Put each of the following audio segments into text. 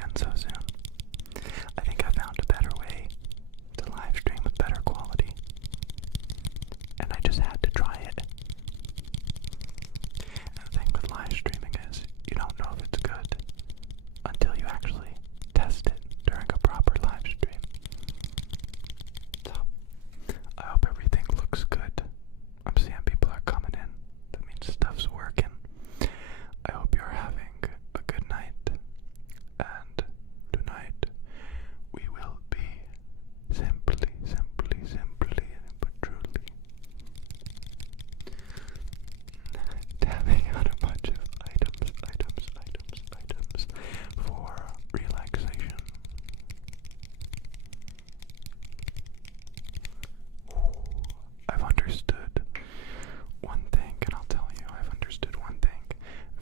again so soon. I think I found a better way to live stream with better quality, and I just had to try it. And the thing with live streaming is you don't know if it's good until you actually test it during a proper live stream. So, I hope everything looks good. I'm seeing people are coming in. That means stuff's working. I hope you're having a good night. And tonight we will be simply but truly tapping out a bunch of items for relaxation. I've understood one thing, and I'll tell you, I've understood one thing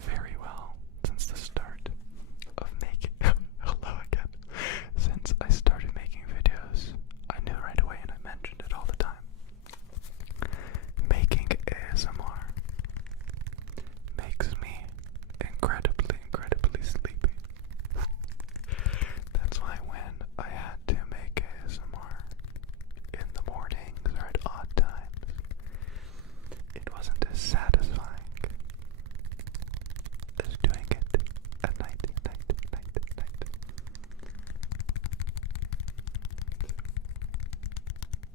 very well since the start of making hello again. Since I started making videos, I knew right away, and I mentioned it all the time. Making ASMR makes me incredibly sleepy. That's why when I had to make ASMR in the mornings or at odd times, it wasn't as satisfying as doing it at night.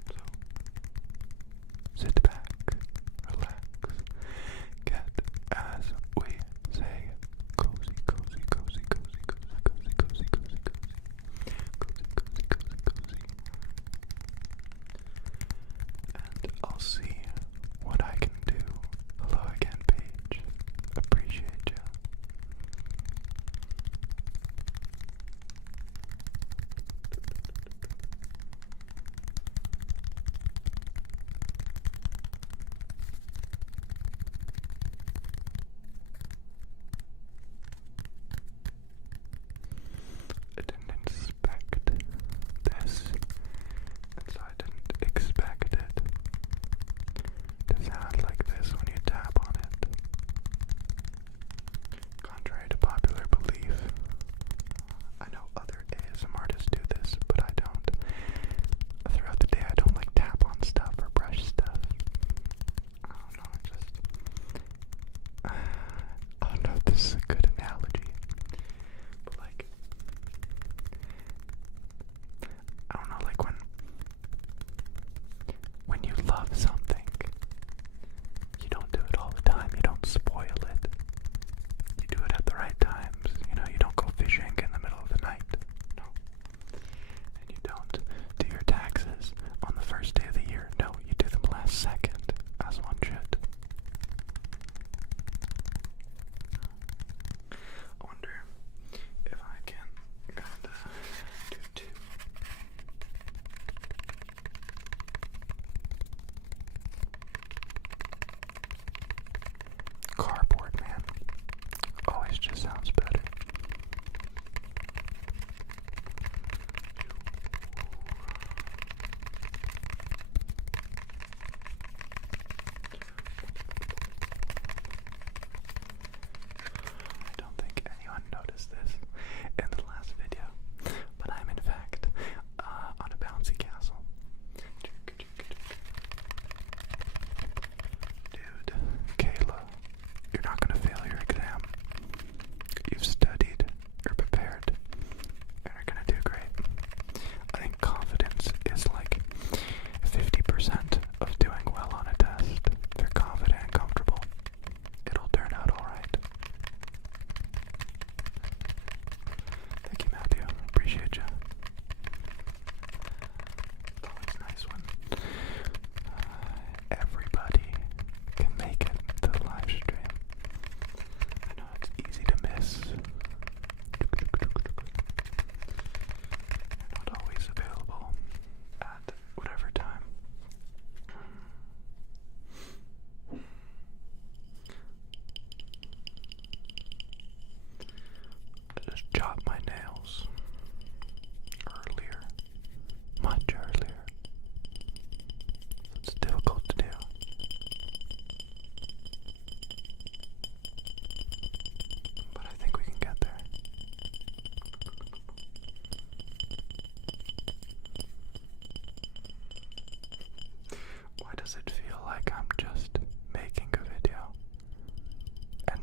So, sit back, relax, get, as we say, cozy. And I'll see what I can do. Hello again, Paige. Appreciate you. I didn't expect this, and so I didn't expect it to sound like this when you tap on it. Contrary to popular belief, I know other ASMR artists do this, but I don't. Throughout the day, I don't like tap on stuff or brush stuff. I don't know, I don't know if this is a good analogy, but like, I don't know, like when you love something, you don't do it all the time, you don't spoil it. You do it at the right times, you don't go fishing in the middle of the night, no. And you don't do your taxes on the first day of the year, no, you do them last second, as one should.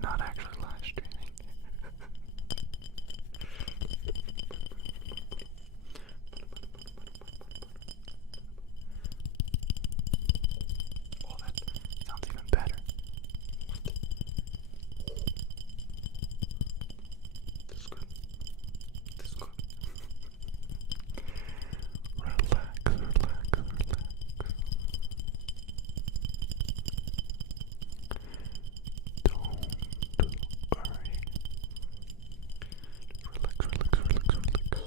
not actually live streaming. Oh, that sounds even better. This is good. This is good. Relax, relax, relax. Don't worry. Relax, relax, relax, relax.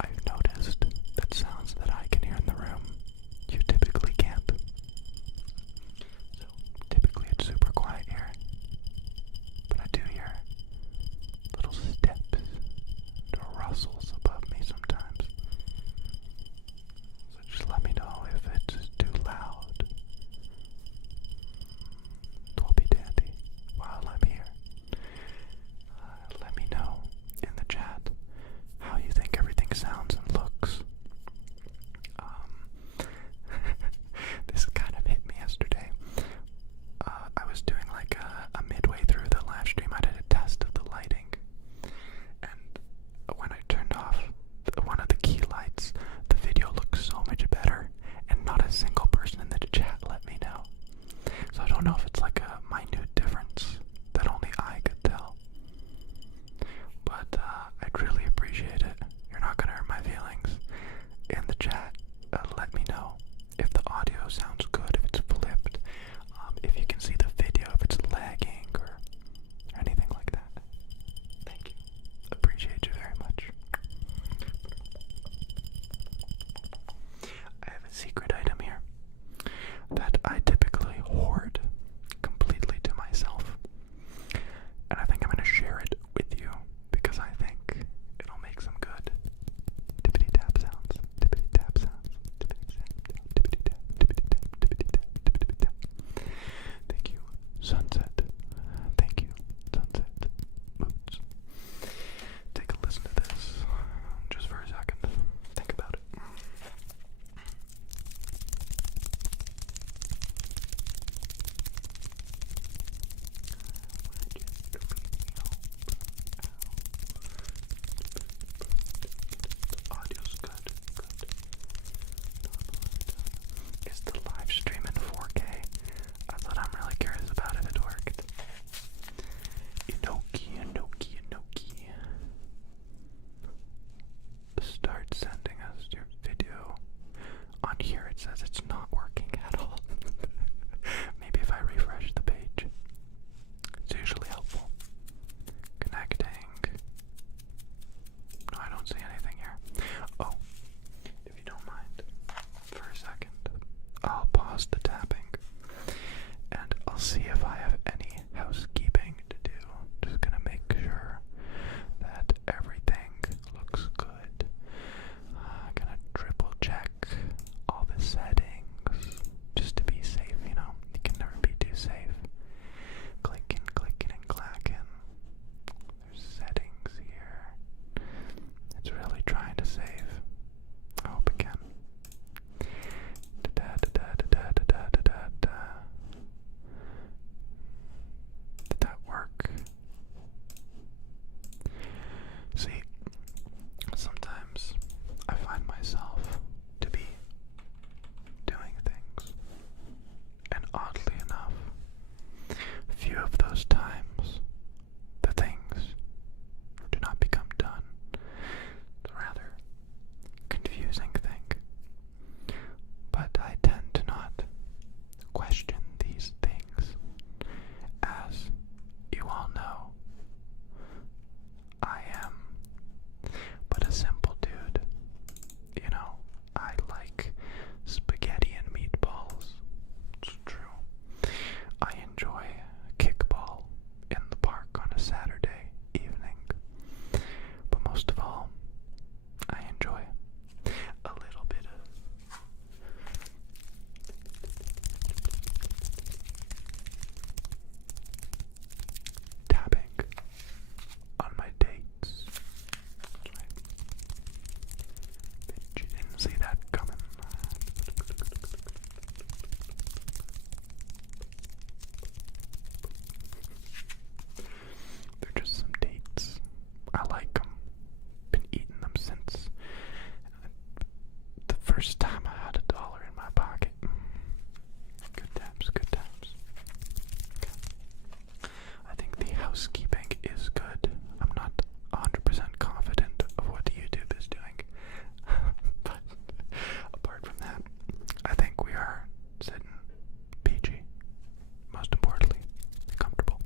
I've noticed that sounds that I can hear in the room, you typically can't. So, typically it's super quiet here. But I do hear little steps or rustles above me sometimes. So just let me know if it's too loud. We'll be dandy while I'm here. Let me know in the chat how you think everything sounds and looks. This kind of hit me yesterday. I was doing like a midway through the live stream, I did a test of the lighting. And when I turned off one of the key lights, the video looked so much better, and not a single person in the chat let me know. So I don't know if it's like a minute difference that only I could tell. But I'd really appreciate it. You're not gonna hurt my feelings. In the chat, let me know if the audio sounds good, if it's flipped, if you can see the video, if it's lagging or anything like that. Thank you. Appreciate you very much. I have a secret item here that I typically hoard completely to myself. And I think I'm going to share it with you because I think it'll make some good tippity tap sounds. Tippity tap sounds. Tippity tap, tippity tap, tippity tap, tippity tap, tippity tap. Thank you, Sunset. Thank you, Sunset Moods. Take a listen to this just for a second. Think about it. Audio's good. Is the live stream in 4K? That's what I'm really curious about if it worked. Inoki. Start sending us your video. On here it says it's not working at all. Maybe if I refresh the page. It's usually helpful. Connecting. No, I don't see anything here. Oh, if you don't mind, for a second, I'll pause the tapping and I'll see if I have any housekeeping to do. Just gonna make sure that everything looks good. Gonna triple check all the settings just to be safe, you know. You can never be too safe. Clicking and clacking. There's settings here. It's really trying to save. I hope it can. I like them. Been eating them since the first time I had $1 in my pocket. Good times, good times. I think the housekeeping is good. I'm not 100% confident of what YouTube is doing. But apart from that, I think we are sitting PG. Most importantly, comfortable.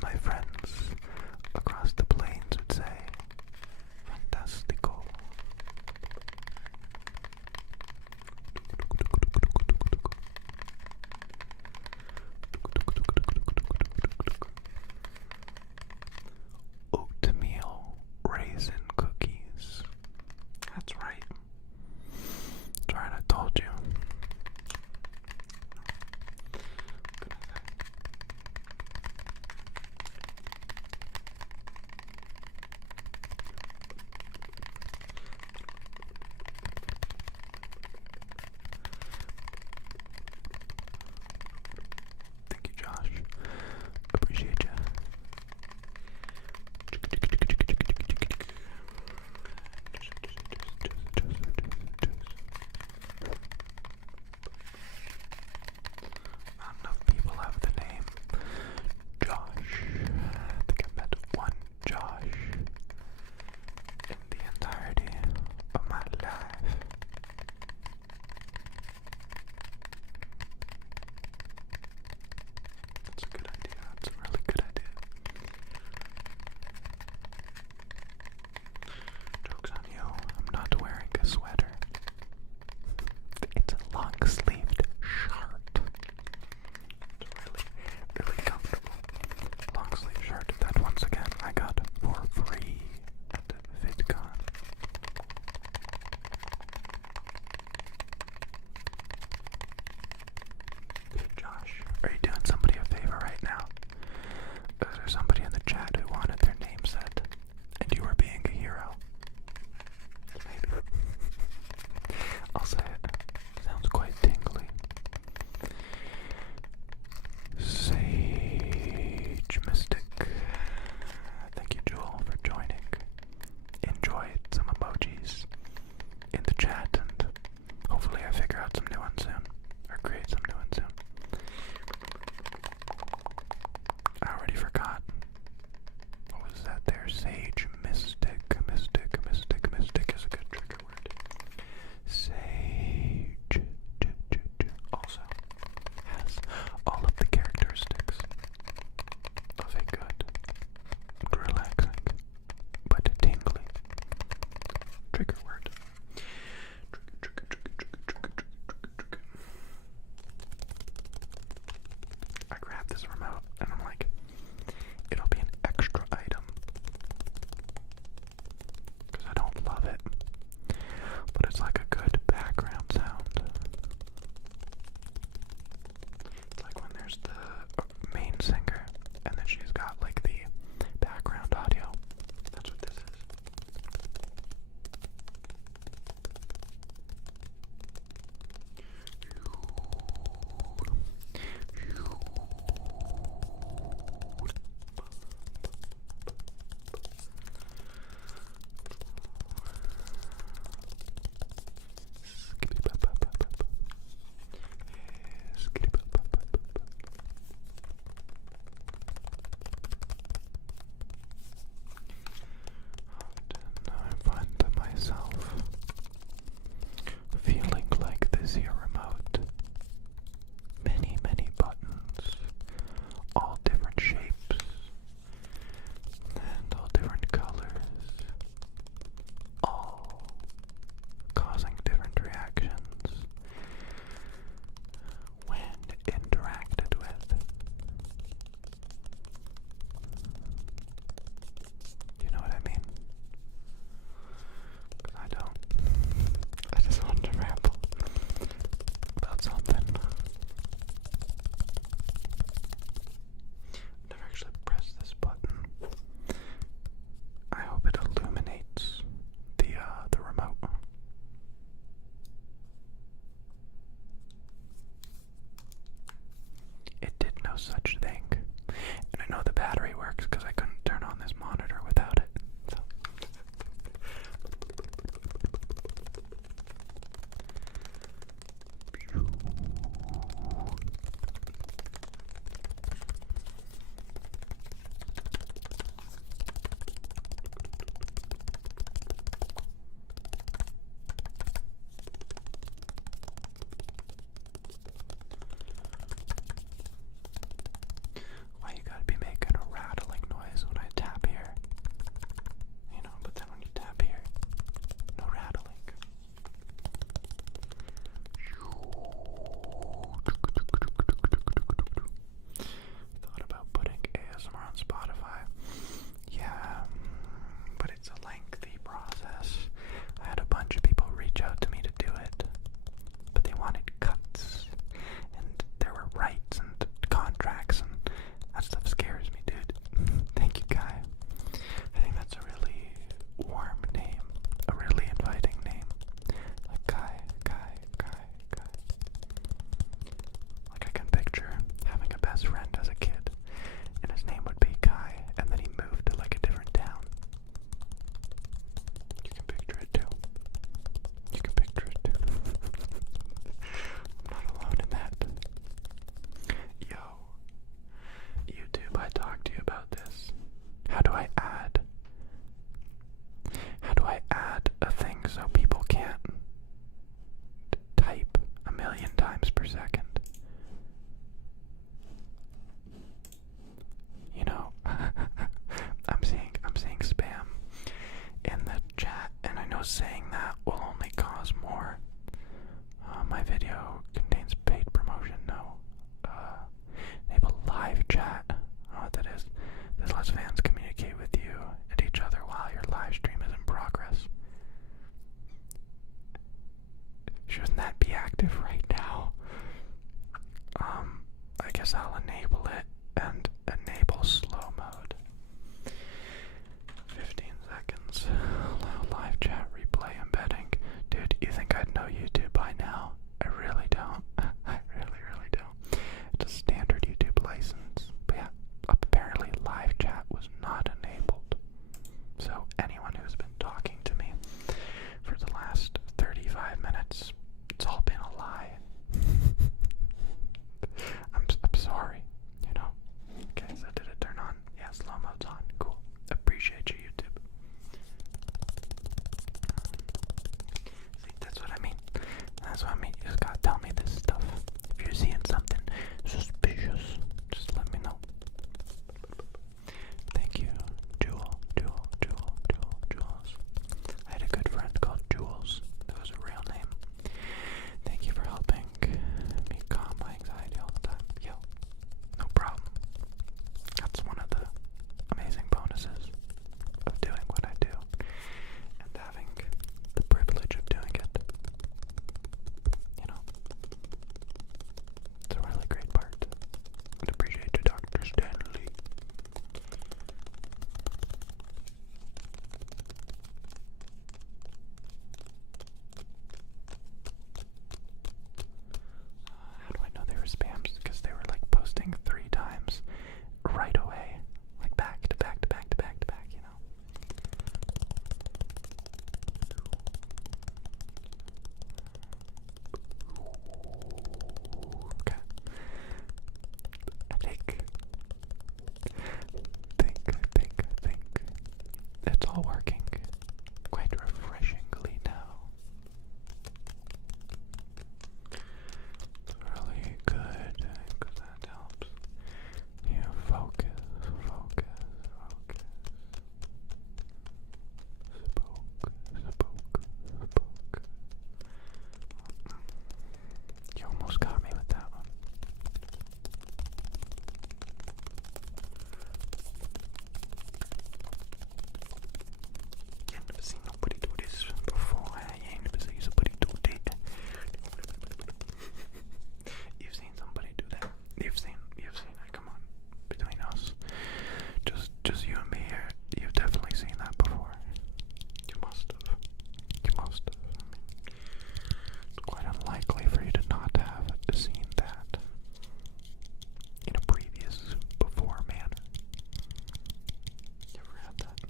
as my friends across the plains would say, fantastico. Oatmeal raisin cookies. That's right. That's right, I told you. Thank you, Josh. Appreciate you. Not enough people have the name Josh. I think I met one Josh in the entirety of my life. That's a good idea. That's a really good idea. Joke's on you. I'm not wearing a sweater. It's a long-sleeved shirt. It's really, really comfortable. Long-sleeve shirt that once again I got for free at VidCon. Hey Josh, are you doing somebody a favor right now? Is there somebody in the chat who wanted their name said, and you were being a hero? Maybe. I'll say it. Sounds quite tingly. Sage Mystic. Thank you, Jewel, for joining. Enjoy some emojis in the chat, and hopefully I figure out some new ones soon, or create some new ones soon. I already forgot. What was that there? Sage Mystic. Mystic is a good trigger word. Sage also has all of the characteristics of a good, relaxing, but tingly trigger word. Trigger. I grabbed this remote and I'm like, it'll be an extra item because I don't love it, but it's like a good background sound. It's like when there's the main singer and then she's got like the background audio. That's what this is. know saying that will only cause more. My video contains paid promotion. No. Enable live chat. I don't know what that is. This lets fans communicate with you and each other while your live stream is in progress. Shouldn't that be active right now? I guess I'll enable it and enable slow mode. 15 seconds. Allow live chat replay embedding. Dude, you think I'd know YouTube by now? I really don't. I really don't. It's a standard YouTube license. But yeah, apparently live chat was not enabled. So anyone who's been talking to me for the last 35 minutes, it's all been a lie. I'm sorry, you know. Okay, so did it turn on? Yeah, slow mode's on. Cool. Appreciate you, YouTube. See, that's what I mean. That's what I mean. You just gotta tell me this stuff. If you're seeing something suspicious, just let me know. Thank you, Jules. I had a good friend called Jules. That was a real name. Thank you for helping me calm my anxiety all the time. Yo, no problem. That's one of the amazing bonuses of doing what I do and having the privilege of doing it. You know, it's a really great part. I'd appreciate you, Dr. Stanley. How do I know they were spams? Because they were like posting 3 times right away. Like back to back to back to back to back, you know. Okay. I think it's all working quite refreshingly now. It's really good because that helps you focus. Spoke. You almost got me with that one. You ain't never seen nobody do this before. You ain't never seen somebody do that. You've seen somebody do that. You've seen it. Come on, between us, just you and me here. You've definitely seen that before. You must have. I mean, it's quite unlikely for you to not have seen that in a previous before manner. You ever had that?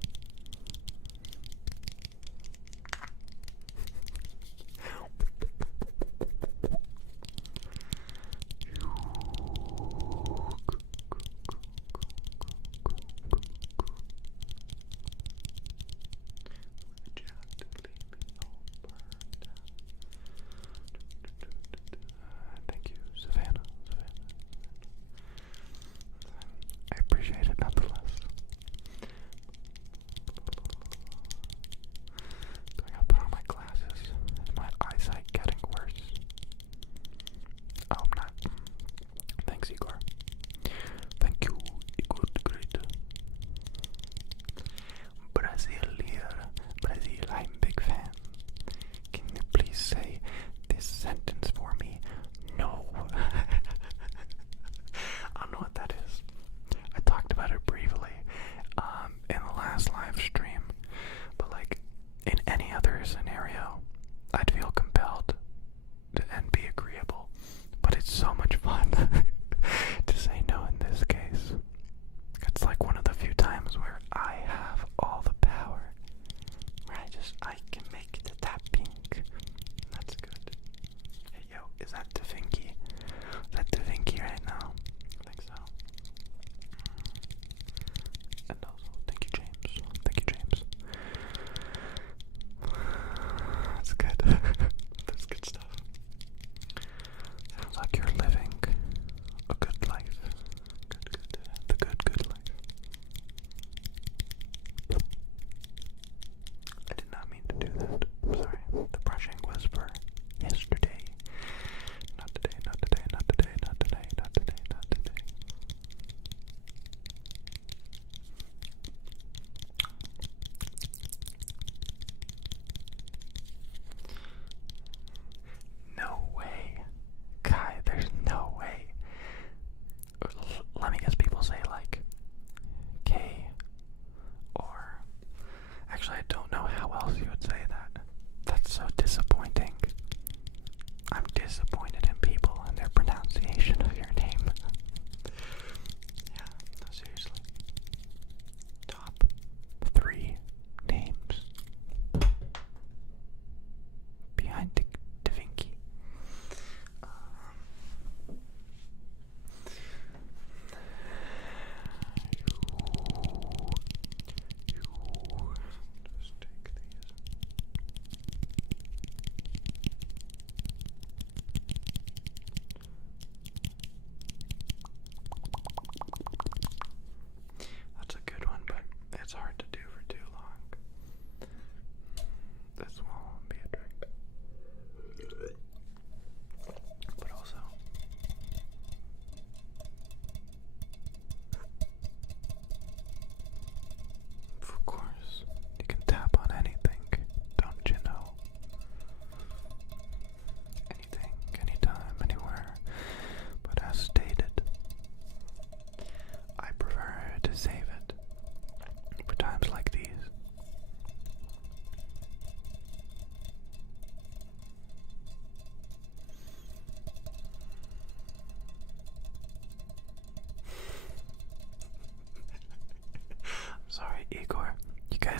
Thank you, Savannah. I appreciate it nonetheless. So I gotta put on my glasses. Is my eyesight getting worse? Oh, I'm not. Thanks, Igor. Thank you, Igor the Great. Brazil, I'm a big fan. Can you please say this sentence for me? No. I don't know what that is. I talked about it briefly in the last live stream, but like in any other scenario, I'd feel compelled and be agreeable. But it's so much fun to say no in this case. It's like one of the few times where I have all the power. Where I can make it that pink. That's good. Hey, yo, is that Da Vinci? Is that Da Vinci right now? I think so. And also, thank you, James. That's good. That's good stuff. Sounds like you're living a good life. The good life. I did not mean to do that.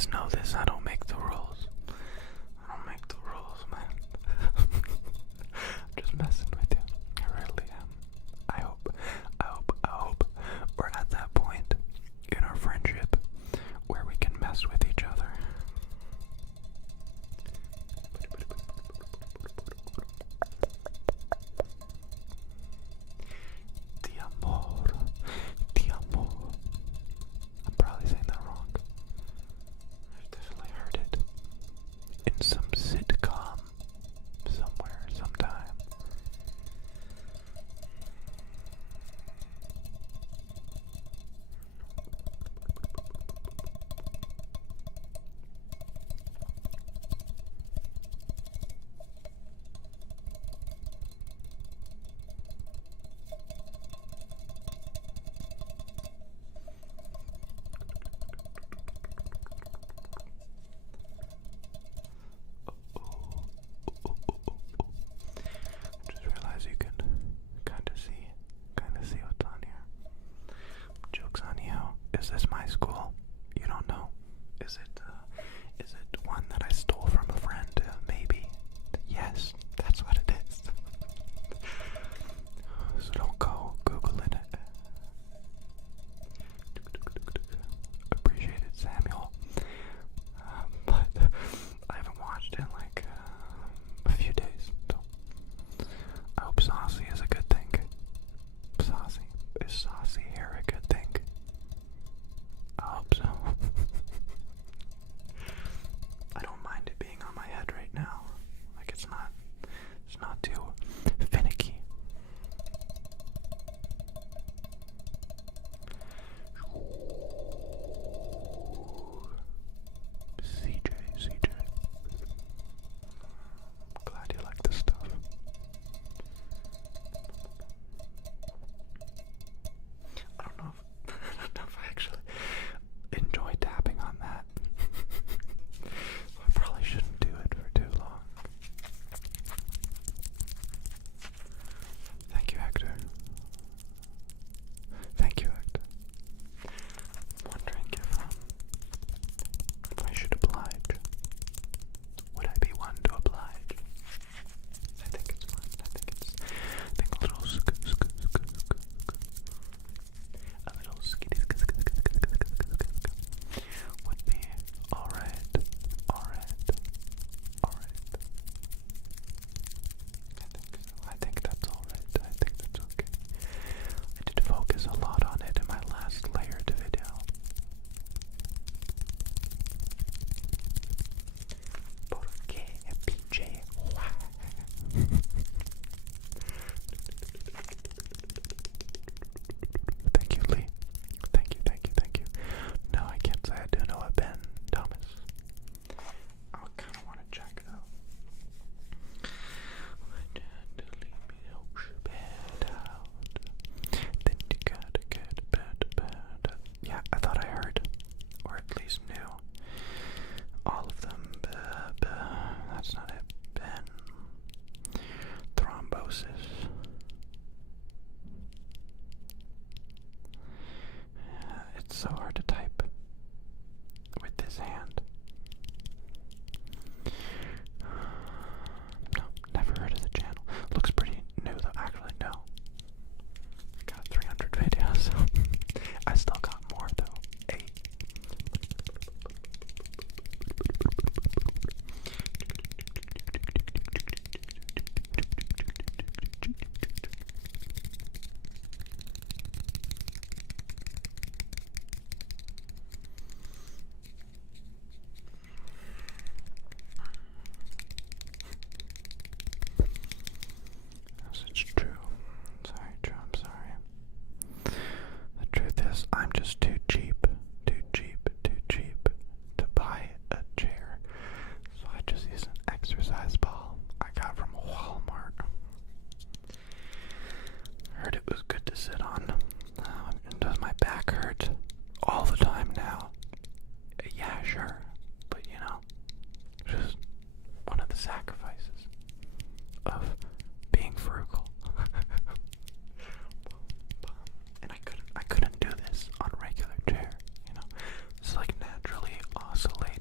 guys know this. I don't make the rules. I don't make the rules, man. I'm just messing with you. I really am. I hope we're at that point in our friendship where we can mess with each other. Ti amor. I'm probably saying that wrong. I've definitely heard it in some sitcom somewhere, sometime. Just realize you can kind of see what's on here. Joke's on you. Is this my school? You don't know. Is it one that I stole from a friend? Maybe. Yes, that's what it is. So don't go Googling it. Appreciate it, Samuel. But I haven't watched it in like a few days. So I hope saucy is a good thing. Saucy. Is saucy hair a good thing? I hope so. I don't mind it being on my head right now. Like it's not too finicky. CJ. Glad you like this stuff. I don't know if I actually enjoy tapping on that. I probably shouldn't do it for too long. Thank you, Hector. Thank you, Hector. I'm wondering if I should oblige. Would I be one to oblige? I think it's fun. I think a little a little skitty would be alright. I think that's alright. I think that's okay. I did focus a lot on it in my last layered video. Porque PJ. Thank you, Lee. Thank you. No, I can't say I do know a Ben Thomas. I kind of want to check though. Why did you leave me so bad out? Then you gotta get bad. Yeah, I thought I heard, or at least knew, all of them. That's not it. Ben. Thrombosis. It's so hard to type with this hand. No, never heard of the channel. Looks pretty new though. Actually, no. I got 300 videos, so I still got more though. 8. It's true. I'm sorry. The truth is, I'm just too cheap to buy a chair. So I just use an exercise ball I got from Walmart. Heard it was good to sit on. Does my back hurt all the time now? Yeah, sure. But you know, just one of the sacrifices of being frugal. And I couldn't do this on a regular chair, you know. It's like naturally oscillating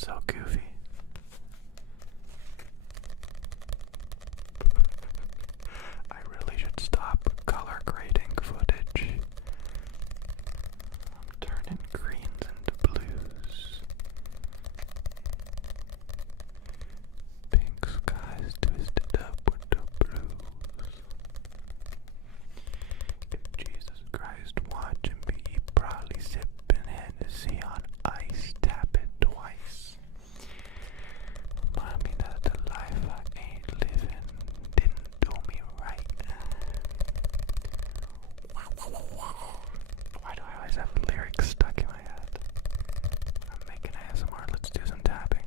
so goofy. I really should stop color grading footage. I'm turning greens into blues. Pink skies twisted up with the blues. If Jesus Christ watching me, he probably sipping Hennessy on ice. Tap it twice. Remind me that the life I ain't living didn't do me right. Why do I always have lyrics stuck in my head? I'm making ASMR. Let's do some tapping.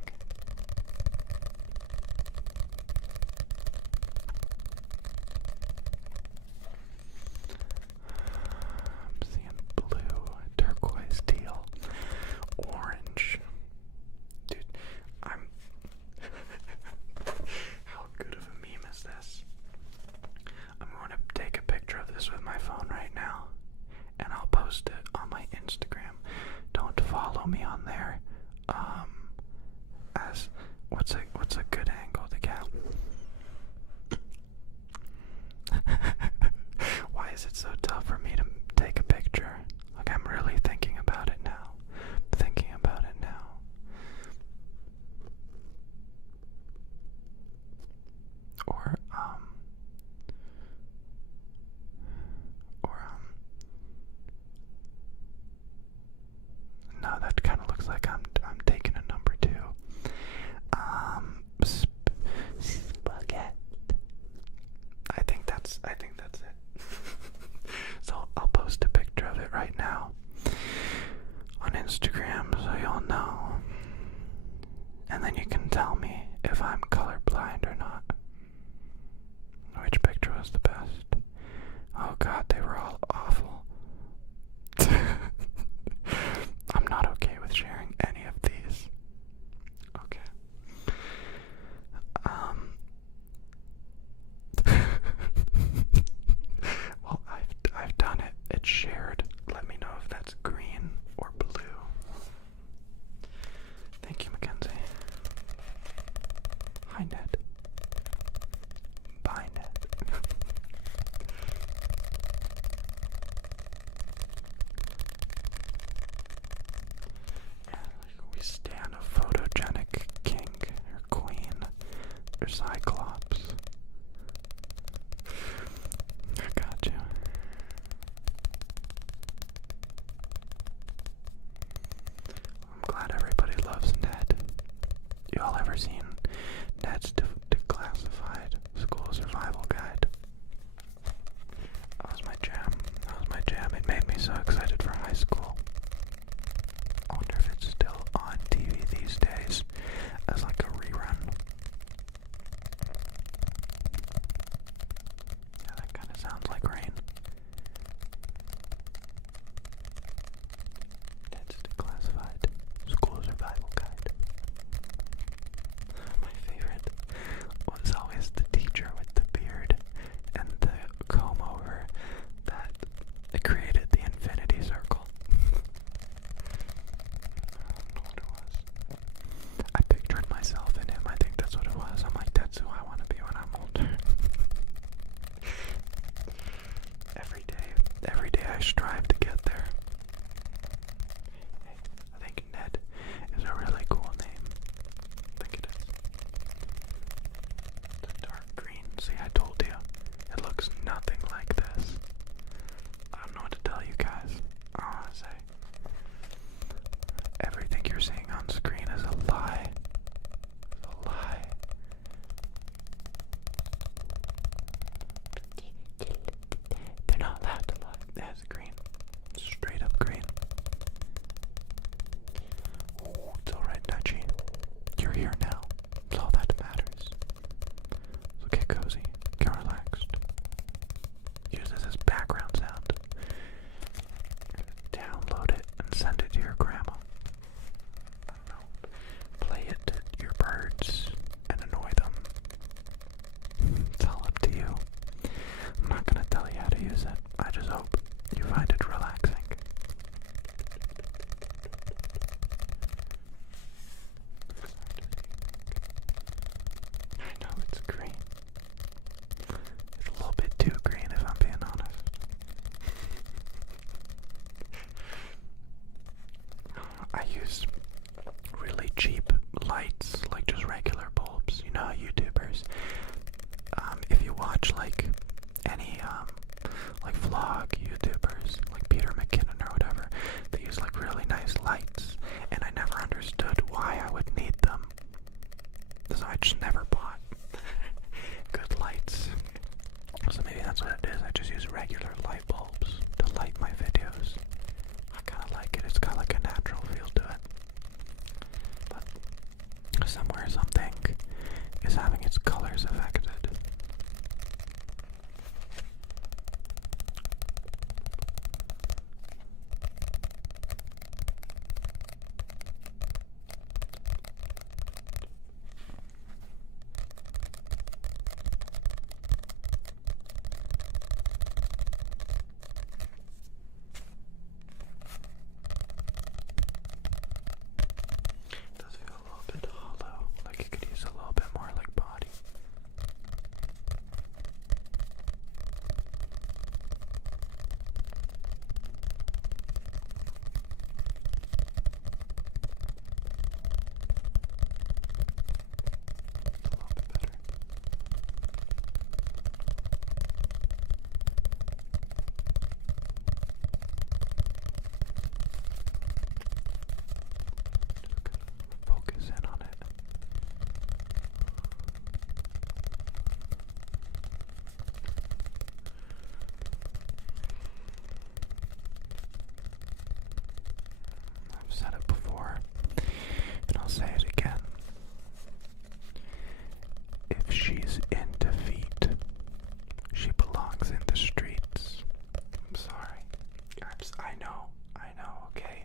I'm seeing blue, turquoise, teal, orange. Dude, I'm... How good of a meme is this? I'm going to take a picture of this with my phone right now, and I'll post it on my Instagram. Don't follow me on there. As what's a good angle to get? Why is it so tough for me to take a picture? Like, I'm really thinking about it now. Thinking about it now. Or no, that kind of looks like I'm taking a number 2. Spaghetti. I think that's it. So I'll post a picture of it right now on Instagram so you'll know. And then you can tell me if I'm colorblind or not. Which picture was the best? Oh god, they were all awful. I'm not okay with sharing any of these. Okay. Well, I've done it. It's shared. Let me know if that's green or blue. Thank you, Mackenzie. Hi, Ned. Bye, Ned. We stand a photogenic king or queen or cyclops. I got you. I'm glad everybody loves Ned. You all ever seen Ned's Declassified School Survival Guide? That was my jam. It made me so excited for high school. I wonder if it's still on TV these days as like a rerun. Yeah, that kind of sounds like rain. That's Declassified School Survival Guide. My favorite was always the teacher with the beard and the comb over that created the infinity circle. cheap lights, like just regular bulbs. You know, YouTubers. If you watch like any like vlog YouTubers, like Peter McKinnon or whatever, they use like really nice lights, and I never understood why I would need them. So I just never bought good lights. So maybe that's what it is. I just use regular light bulbs to light my videos. I kind of like it. It's got like a natural feel to it. But somewhere something is having its colors affected. Like you could use a little bit more like body. It's a little bit better. Just gonna focus in on it. I've said it before, and I'll say it again. If she's in defeat, she belongs in the streets. I'm sorry. I know, okay?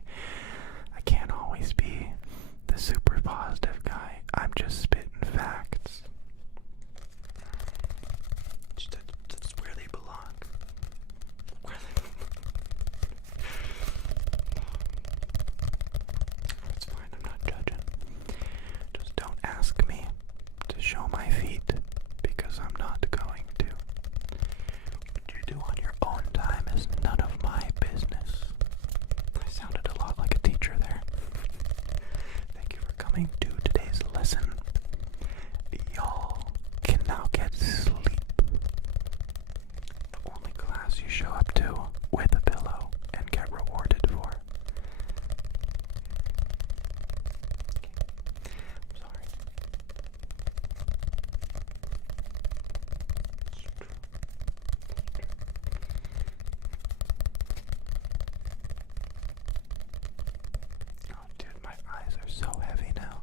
I can't always be the super positive guy. I'm just spitting facts. That's where they belong. It's fine, I'm not judging. Just don't ask me to show my feet, because I'm not going to. What you do on your own time is none of my business. I sounded a lot like a teacher there. Thank you for coming to today's lesson. Y'all can now get sleep. The only class you show up to with a pillow and get rewarded for. I'm sorry. Oh, dude, my eyes are so heavy now.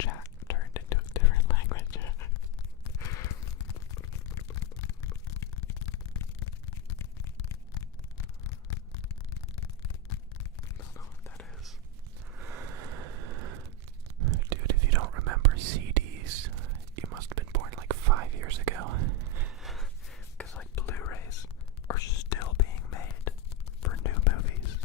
chat turned into a different language. I don't know what that is. Dude, if you don't remember CDs, you must have been born like 5 years ago. Because like Blu-rays are still being made for new movies.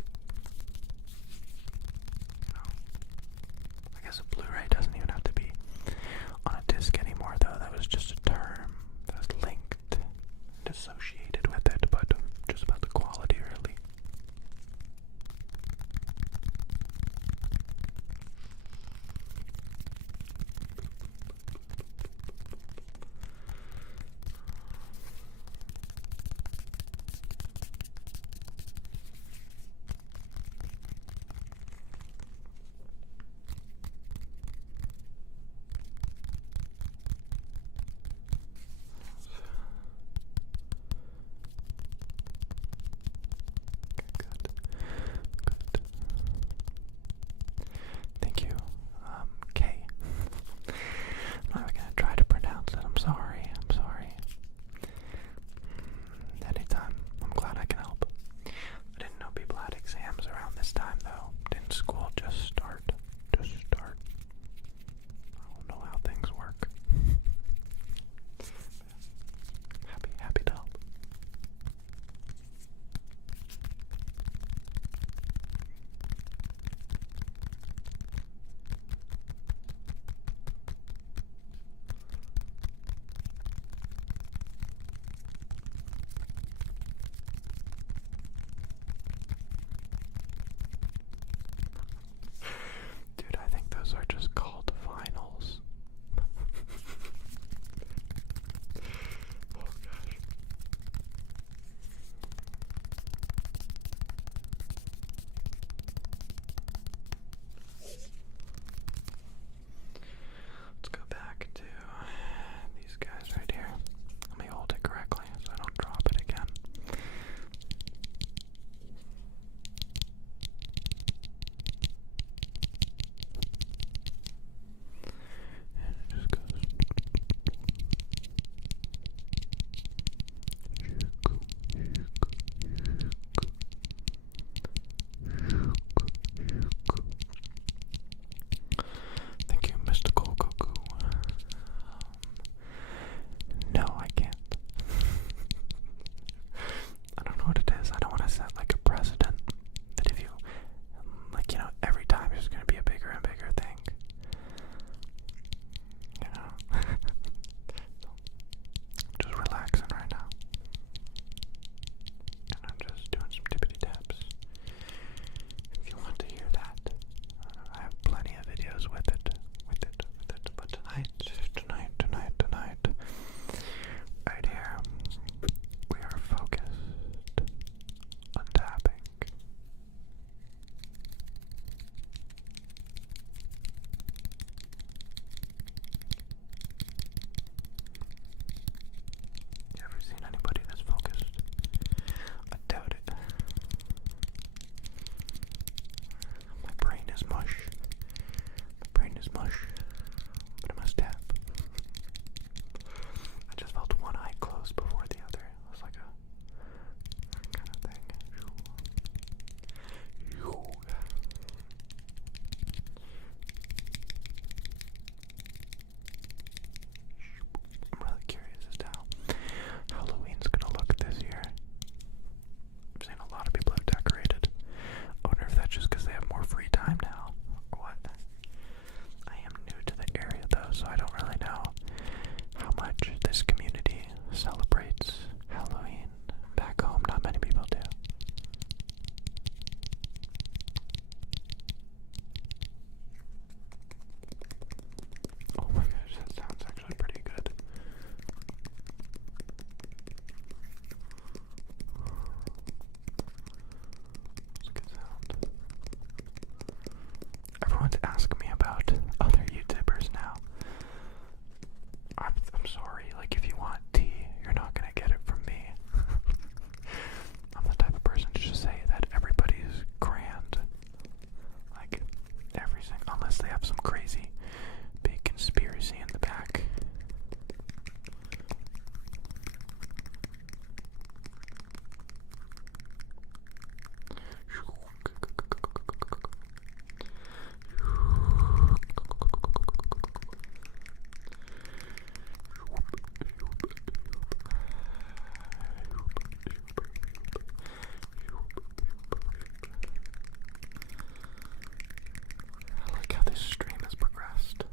I guess a Blu-ray doesn't even have to be on a disc anymore, though. That was just a term that was linked and associated with it, but just about the quality, really. Thank you, Kay. I'm not gonna try to pronounce it. I'm sorry. Anytime. I'm glad I can help. I didn't know people had exams around this time, though. Didn't school just start? I don't know how things work. Happy to help. Dude, I think those are just called finals. Oh gosh. Let's go back to these guys right here. Let me hold it correctly so I don't drop it again. And it just goes. Thank you, Mystical Cuckoo. No, I can't. I don't know what it is. I don't want to set like a precedent that if you, like, you know, every time there's going to be a bigger and bigger thing. You know? Just relaxing right now. And I'm just doing some tippity taps. If you want to hear that, I have plenty of videos with it. But tonight, right here, we are focused on tapping. You ever seen anybody that's focused? I doubt it. My brain is mush. But I must tap. I just felt one eye closed before the other. It was like a kind of thing. I'm really curious as to how Halloween's gonna look this year. I've seen a lot of people have decorated. I wonder if that's just because they have more free time now, or what. I am new to the area though, so I don't really know how much this community celebrates Halloween. Back home, not many people do. Oh my gosh, that sounds actually pretty good. It's a good sound. Everyone's asking me about other YouTubers now. I'm sorry, like, if you want tea, you're not gonna get it from me. I'm the type of person to just say that everybody's grand. Like, unless they have some crazy big conspiracy in the back. I like how this stream has progressed.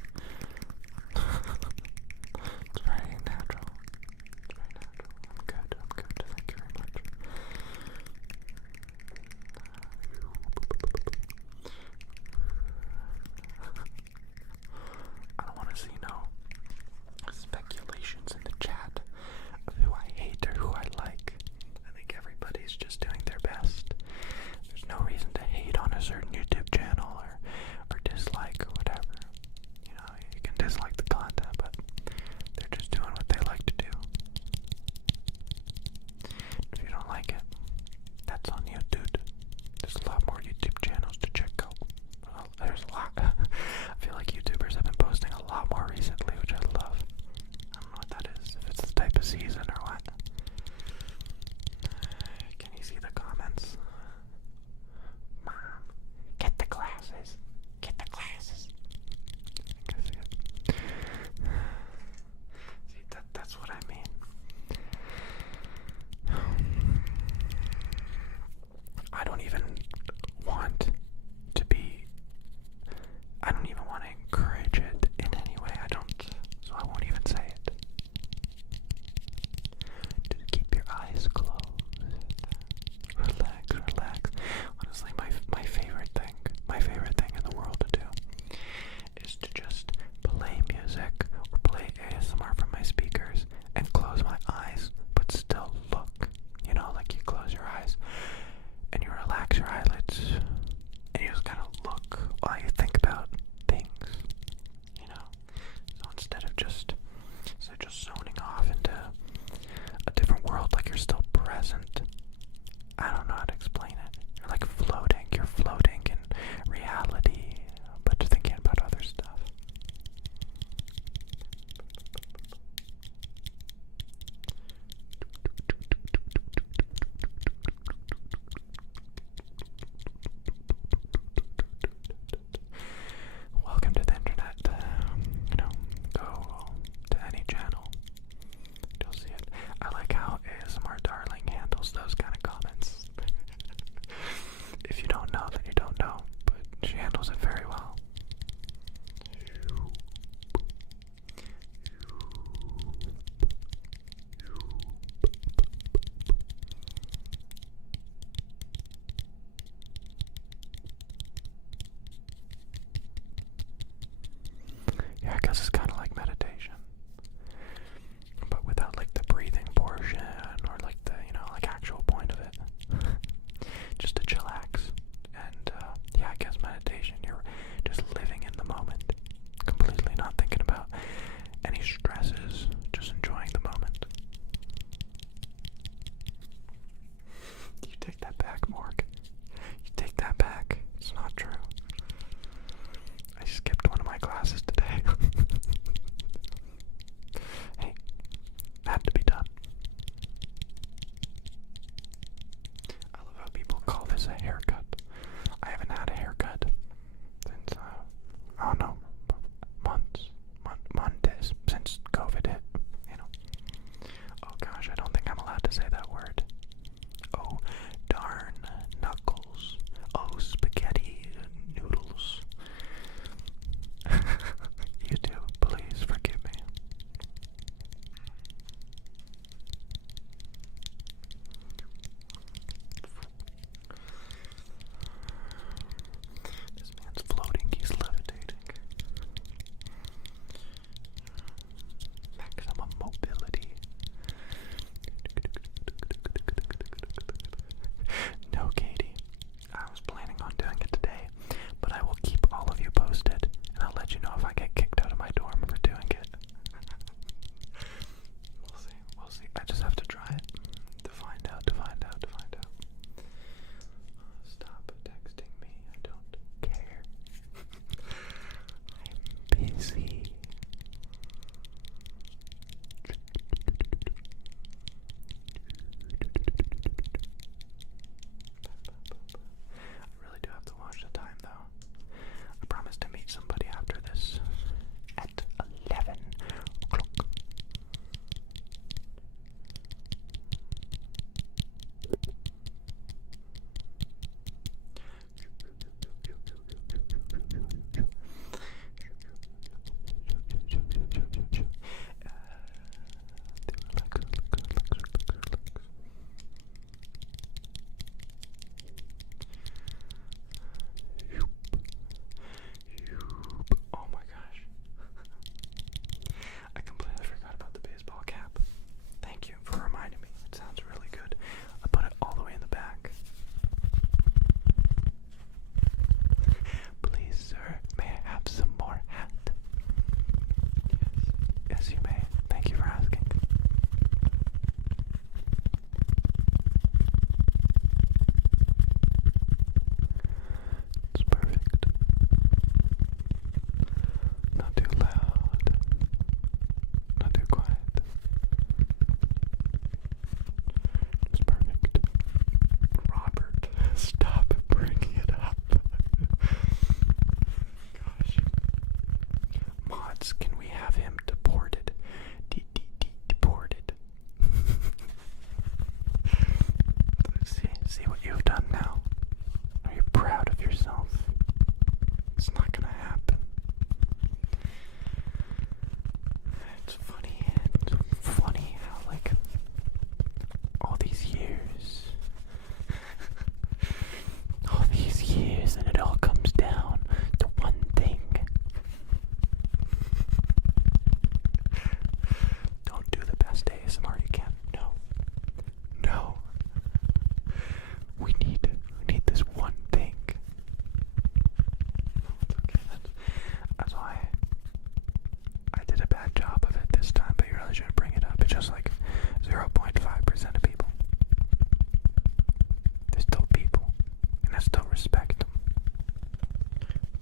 respect them,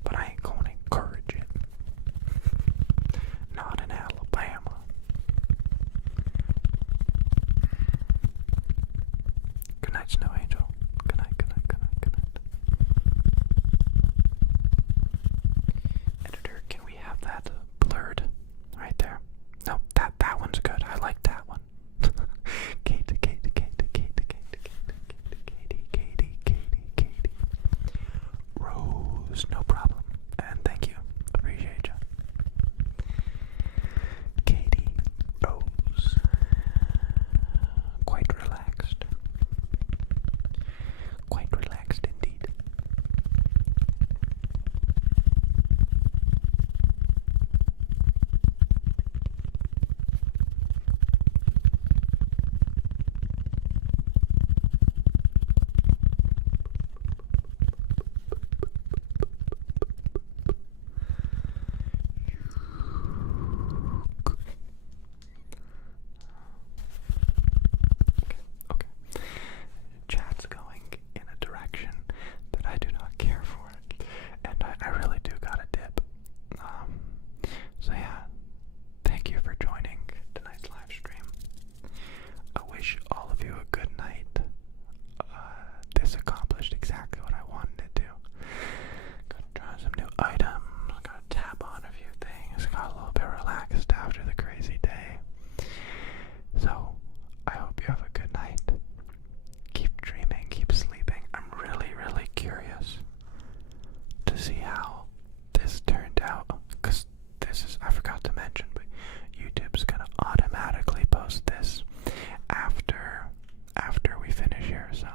but I ain't gonna encourage it. Not in Alabama. Good night, Snow Angel. Good night, good night, good night, good night. Editor, can we have that blurred right there? No, that one's good. I like that one. Katie. Rose, no problem. And thank you. Appreciate you. Katie Rose. Quite relaxed. Quite relaxed indeed. Okay. Chat's going in a direction that I do not care for, and I really do gotta dip. So yeah, thank you for joining tonight's live stream. I wish all of you a good night. This accomplished exactly what I wanted it to. Got to try some new items, got to tap on a few things, got a little bit relaxed after the crazy day. So, I hope you have a good night. Keep dreaming, keep sleeping. I'm really, really curious to see how this turned out. Because this is, I forgot to mention, but YouTube's gonna automatically post this after we finish here. So